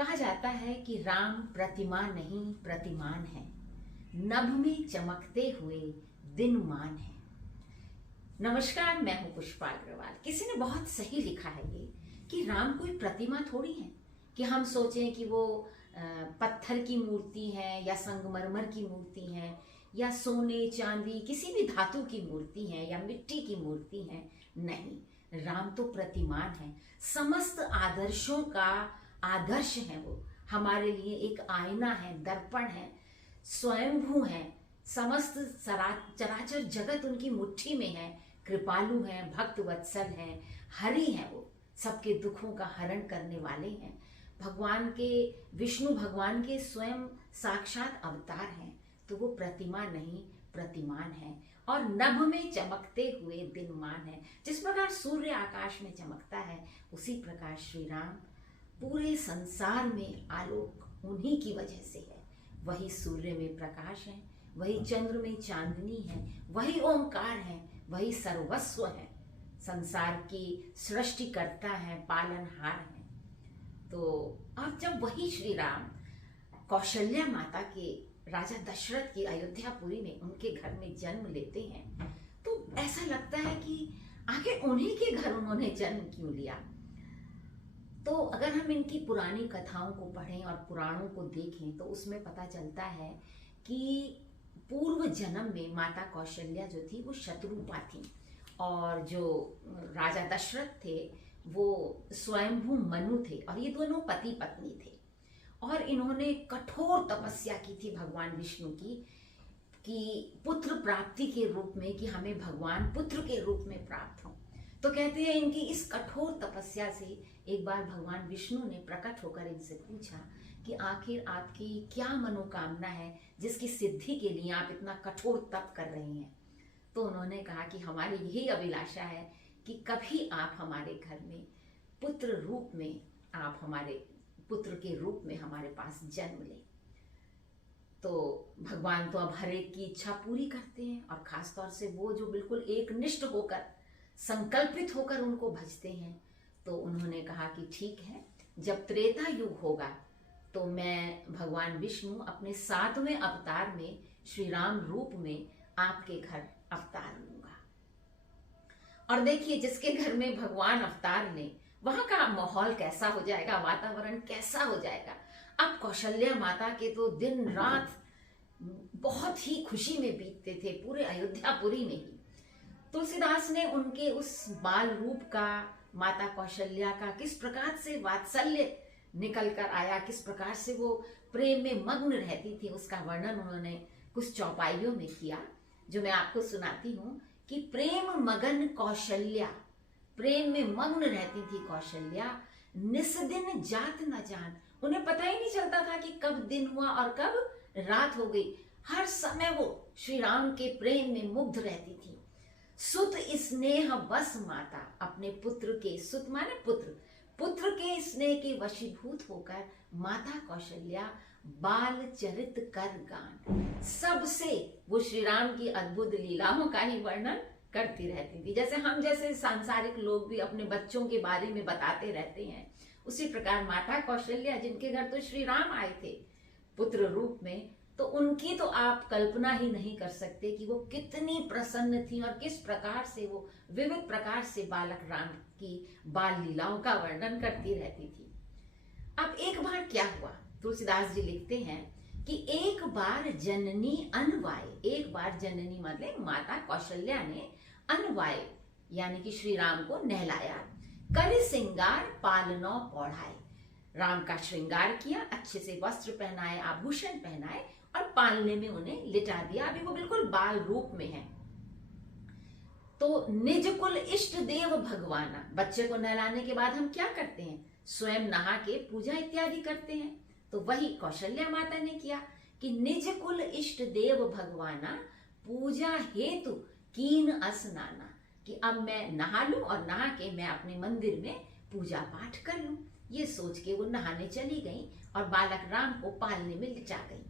कहा जाता है कि राम प्रतिमा नहीं प्रतिमान है, नभ में चमकते हुए दिनमान है। नमस्कार, मैं हूं पुष्पा अग्रवाल। किसी ने बहुत सही लिखा है ये कि राम कोई प्रतिमा थोड़ी है कि हम सोचें कि वो पत्थर की मूर्ति है या संगमरमर की मूर्ति है या सोने चांदी किसी भी धातु की मूर्ति है या मिट्टी की मूर्ति है। नहीं, राम तो प्रतिमान है, समस्त आदर्शों का आदर्श है। वो हमारे लिए एक आईना है, दर्पण है, स्वयंभू है। समस्त चराचर जगत उनकी मुट्ठी में है। कृपालु हैं, भक्त वत्सल हैं, हरि हैं। वो सबके दुखों का हरण करने वाले हैं। भगवान के विष्णु भगवान के स्वयं साक्षात अवतार हैं। तो वो प्रतिमा नहीं प्रतिमान है और नभ में चमकते हुए दिनमान है। जिस प्रकार सूर्य आकाश में चमकता है उसी प्रकार श्री राम पूरे संसार में आलोक उन्हीं की वजह से है। वही सूर्य में प्रकाश है, वही चंद्र में चांदनी है, वही ओंकार है, वही सर्वस्व है, संसार की सृष्टिकर्ता है, पालनहार है। तो अब जब वही श्री राम कौशल्या माता के राजा दशरथ की अयोध्यापुरी में उनके घर में जन्म लेते हैं तो ऐसा लगता है कि आखिर उन्हीं के घर उन्होंने जन्म क्यों लिया। तो अगर हम इनकी पुरानी कथाओं को पढ़ें और पुराणों को देखें तो उसमें पता चलता है कि पूर्व जन्म में माता कौशल्या जो थी वो शत्रुपा थी और जो राजा दशरथ थे वो स्वयंभू मनु थे और ये दोनों पति पत्नी थे। और इन्होंने कठोर तपस्या की थी भगवान विष्णु की कि पुत्र प्राप्ति के रूप में, कि हमें भगवान पुत्र के रूप में प्राप्त हो। तो कहते हैं इनकी इस कठोर तपस्या से एक बार भगवान विष्णु ने प्रकट होकर इनसे पूछा कि आखिर आपकी क्या मनोकामना है जिसकी सिद्धि के लिए आप इतना कठोर तप कर रहे हैं। तो उन्होंने कहा कि हमारी यही अभिलाषा है कि कभी आप हमारे घर में पुत्र रूप में, आप हमारे पुत्र के रूप में हमारे पास जन्म लें। तो भगवान तो अब हर एक की इच्छा पूरी करते हैं और खासतौर से वो जो बिल्कुल एकनिष्ठ होकर, संकल्पित होकर उनको भजते हैं। तो उन्होंने कहा कि ठीक है, जब त्रेता युग होगा तो मैं भगवान विष्णु अपने 7वें अवतार में श्री राम रूप में आपके घर अवतार लूंगा। और देखिए, जिसके घर में भगवान अवतार लें वहां का माहौल कैसा हो जाएगा, वातावरण कैसा हो जाएगा। अब कौशल्या माता के तो दिन रात बहुत ही खुशी में बीतते थे, पूरे अयोध्यापुरी में ही। तुलसीदास ने उनके उस बाल रूप का, माता कौशल्या का किस प्रकार से वात्सल्य निकल कर आया, किस प्रकार से वो प्रेम में मग्न रहती थी, उसका वर्णन उन्होंने कुछ चौपाइयों में किया, जो मैं आपको सुनाती हूँ कि प्रेम मगन कौशल्या, प्रेम में मग्न रहती थी कौशल्या, निस्दिन जात न जान। उन्हें पता ही नहीं चलता था कि कब दिन हुआ और कब रात हो गई। हर समय वो श्री राम के प्रेम में मुग्ध रहती थी। सुत स्नेह बस माता, अपने पुत्र के, सुत माने पुत्र, पुत्र के स्नेह के वशीभूत होकर माता कौशल्या बाल चरित कर गान, सबसे वो श्री राम की अद्भुत लीलाओं का ही वर्णन करती रहती थी। जैसे हम जैसे सांसारिक लोग भी अपने बच्चों के बारे में बताते रहते हैं, उसी प्रकार माता कौशल्या, जिनके घर तो श्री राम आए थे पुत्र रूप में, तो उनकी तो आप कल्पना ही नहीं कर सकते कि वो कितनी प्रसन्न थी और किस प्रकार से वो विविध प्रकार से बालक राम की बाल लीलाओं का वर्णन करती रहती थी। अब एक बार क्या हुआ, तुलसीदास जी लिखते हैं कि एक बार जननी अनवाय, एक बार जननी मतलब माता कौशल्या ने अनवाय यानी कि श्री राम को नहलाया, कर श्रृंगार पालनौ पौढ़ाए, राम का श्रृंगार किया, अच्छे से वस्त्र पहनाए, आभूषण पहनाए और पालने में उन्हें लिटा दिया। अभी वो बिल्कुल बाल रूप में है। तो निज कुल इष्ट देव भगवाना, बच्चे को नहलाने के बाद हम क्या करते हैं, स्वयं नहा के पूजा इत्यादि करते हैं। तो वही कौशल्या माता ने किया कि निज कुल इष्ट देव भगवाना, पूजा हेतु कीन स्नाना, कि अब मैं नहा लूं और नहा के मैं अपने मंदिर में पूजा पाठ कर लूं। ये सोच के वो नहाने चली गई और बालक राम को पालने में लिटा गई।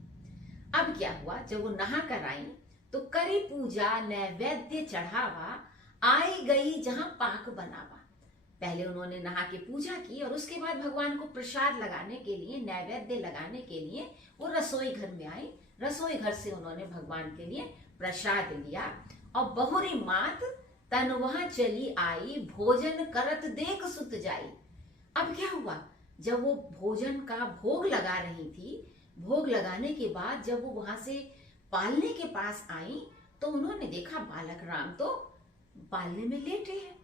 अब क्या हुआ, जब वो नहा कर आई तो करी पूजा नैवेद्य चढ़ावा, आई गई जहां पाक बनावा। पहले उन्होंने नहा के पूजा की और उसके बाद भगवान को प्रसाद लगाने के लिए, नैवेद्य लगाने के लिए वो रसोई घर में आई। रसोई घर से उन्होंने भगवान के लिए प्रसाद लिया और बहुरी मात तन वहां चली आई, भोजन करत देख सुत जाई। अब क्या हुआ, जब वो भोजन का भोग लगा रही थी, भोग लगाने के बाद जब वो वहां से पालने के पास आई तो उन्होंने देखा बालक राम तो पालने में लेटे हैं।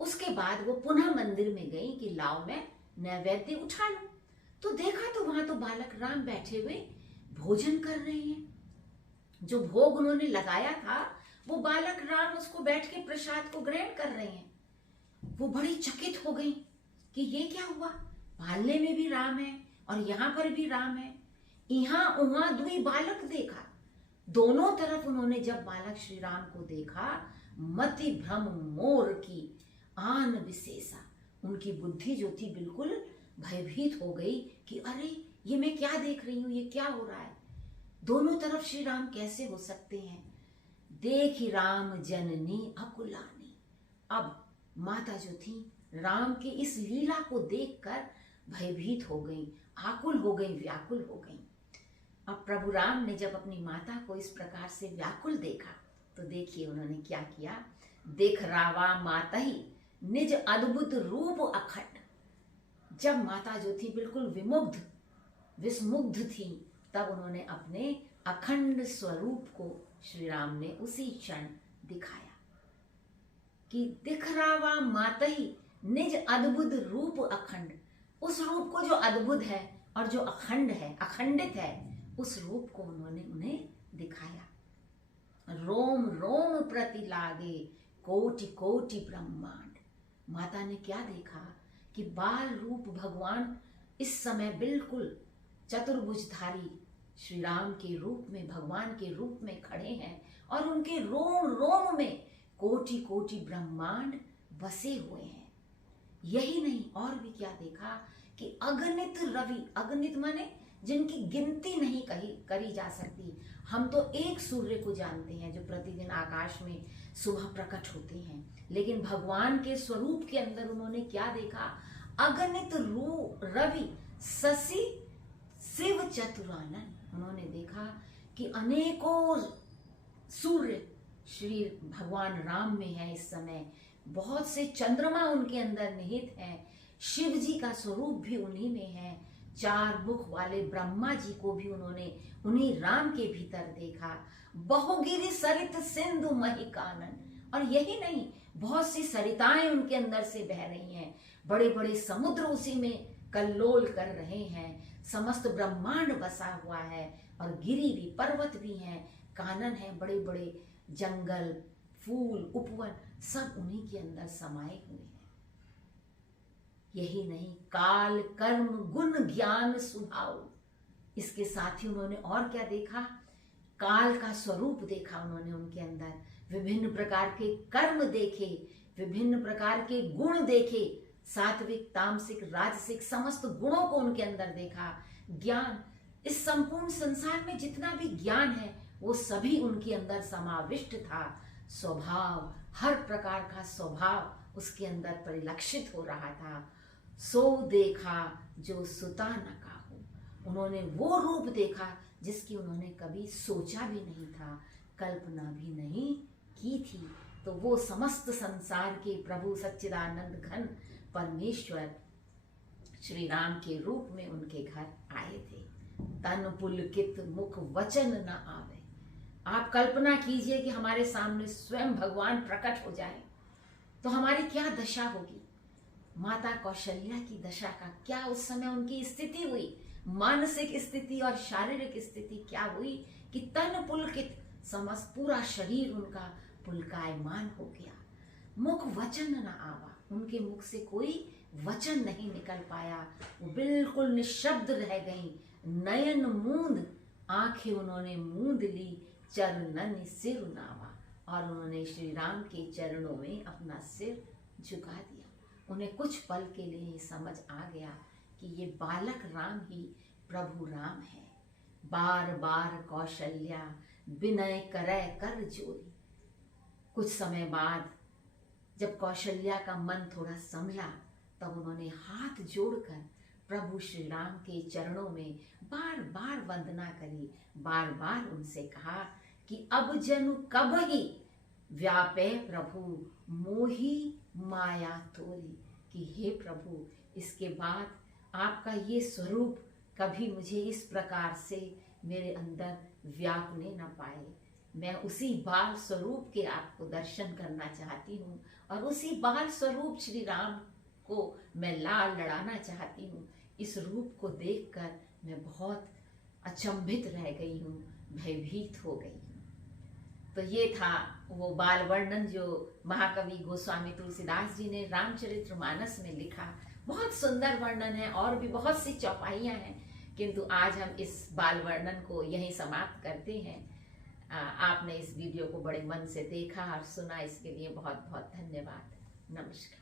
उसके बाद वो पुनः मंदिर में गई कि लाओ मैं नैवेद्य उठा लूं। तो देखा तो वहां तो बालक राम बैठे हुए भोजन कर रहे हैं। जो भोग उन्होंने लगाया था वो बालक राम उसको बैठ के प्रसाद को ग्रहण कर रहे हैं। वो बड़ी चकित हो गई कि ये क्या हुआ, पालने में भी राम है और यहाँ पर भी राम है। यहाँ उहाँ दुई बालक देखा, दोनों तरफ उन्होंने जब बालक श्री राम को देखा, मति भ्रम मोर की आन विशेषा, उनकी बुद्धि जो थी बिल्कुल भयभीत हो गई कि अरे ये मैं क्या देख रही हूं, ये क्या हो रहा है, दोनों तरफ श्री राम कैसे हो सकते हैं। देखी राम जननी अकुलानी, अब माता जो थी राम की इस लीला को देखकर भयभीत हो गई, आकुल हो गई, व्याकुल हो गई। अब प्रभु राम ने जब अपनी माता को इस प्रकार से व्याकुल देखा तो देखिए उन्होंने क्या किया। देख रावा माता ही निज अद्भुत रूप अखंड, जब माता जो थी बिल्कुल विमुग्ध विस्मुग्ध थी, तब उन्होंने अपने अखंड स्वरूप को श्री राम ने उसी क्षण दिखाया कि दिख रावा माता ही निज अद्भुत रूप अखंड, उस रूप को जो अद्भुत है और जो अखंड है, अखंडित है, उस रूप को उन्होंने उन्हें दिखाया। रोम रोम प्रति लागे कोटि कोटि ब्रह्मांड, माता ने क्या देखा कि बाल रूप भगवान इस समय बिल्कुल चतुर्भुजधारी श्री राम के रूप में, भगवान के रूप में खड़े हैं और उनके रोम रोम में कोटि कोटि ब्रह्मांड बसे हुए हैं। यही नहीं और भी क्या देखा कि अगणित रवि, अगणित माने जिनकी गिनती नहीं करी जा सकती। हम तो एक सूर्य को जानते हैं जो प्रतिदिन आकाश में सुबह प्रकट होते हैं, लेकिन भगवान के स्वरूप के अंदर उन्होंने क्या देखा, अगणित रवि शशि शिव चतुरानन, उन्होंने देखा कि अनेकों सूर्य श्री भगवान राम में है इस समय, बहुत से चंद्रमा उनके अंदर निहित हैं, शिव जी का स्वरूप भी उन्हीं में है, चार मुख वाले ब्रह्मा जी को भी उन्होंने उन्हीं राम के भीतर देखा। बहुगिरि सरित सिंधु मही कानन, और यही नहीं बहुत सी सरिताएं उनके अंदर से बह रही हैं, बड़े बड़े समुद्र उसी में कल्लोल कर रहे हैं, समस्त ब्रह्मांड बसा हुआ है और गिरी भी, पर्वत भी हैं, कानन है, बड़े बड़े जंगल, फूल, उपवन सब उन्हीं के अंदर समाये हुए हैं। यही नहीं काल कर्म गुण ज्ञान स्वभाव, इसके साथ ही उन्होंने और क्या देखा, काल का स्वरूप देखा उन्होंने उनके अंदर, विभिन्न प्रकार के कर्म देखे, विभिन्न प्रकार के गुण देखे, सात्विक तामसिक राजसिक समस्त गुणों को उनके अंदर देखा। ज्ञान, इस संपूर्ण संसार में जितना भी ज्ञान है वो सभी उनके अंदर समाविष्ट था। स्वभाव, हर प्रकार का स्वभाव उसके अंदर परिलक्षित हो रहा था। सो देखा जो सुता न काहू, उन्होंने वो रूप देखा जिसकी उन्होंने कभी सोचा भी नहीं था, कल्पना भी नहीं की थी। तो वो समस्त संसार के प्रभु सच्चिदानंद घन परमेश्वर श्री राम के रूप में उनके घर आए थे। तन पुलकित मुख वचन न आवे, आप कल्पना कीजिए कि हमारे सामने स्वयं भगवान प्रकट हो जाए तो हमारी क्या दशा होगी। माता कौशल्या की दशा का क्या उस समय उनकी स्थिति हुई, मानसिक स्थिति और शारीरिक स्थिति क्या हुई कि तन पुलकित, समस्त पूरा शरीर उनका पुलकायमान हो गया। मुख वचन न आवा, उनके मुख से कोई वचन नहीं निकल पाया, वो बिल्कुल निशब्द रह गईं। नयन मूंद, आंखें उन्होंने मूंद ली, चरणन सिर नावा, और उन्होंने श्री राम के चरणों में अपना सिर झुका दिया। उन्हें कुछ पल के लिए समझ आ गया कि ये बालक राम ही प्रभु राम है। बार बार कौशल्या विनय करे कर जोरी, कुछ समय बाद जब कौशल्या का मन थोड़ा संभला तब उन्होंने हाथ जोड़कर प्रभु श्री राम के चरणों में बार बार वंदना करी, बार बार उनसे कहा कि अब जनु कब ही व्यापे प्रभु मोही माया तोरी, कि हे प्रभु इसके बाद आपका ये स्वरूप कभी मुझे इस प्रकार से मेरे अंदर व्यापने न पाए। मैं उसी बाल स्वरूप के आपको दर्शन करना चाहती हूँ और उसी बाल स्वरूप श्री राम को मैं लाल लड़ाना चाहती हूँ। इस रूप को देखकर मैं बहुत अचंभित रह गई हूँ, भयभीत हो गई हूँ। तो ये था वो बाल वर्णन जो महाकवि गोस्वामी तुलसीदास जी ने रामचरितमानस में लिखा। बहुत सुंदर वर्णन है और भी बहुत सी चौपाइयाँ हैं, किंतु आज हम इस बाल वर्णन को यहीं समाप्त करते हैं। आपने इस वीडियो को बड़े मन से देखा और सुना, इसके लिए बहुत बहुत धन्यवाद। नमस्कार।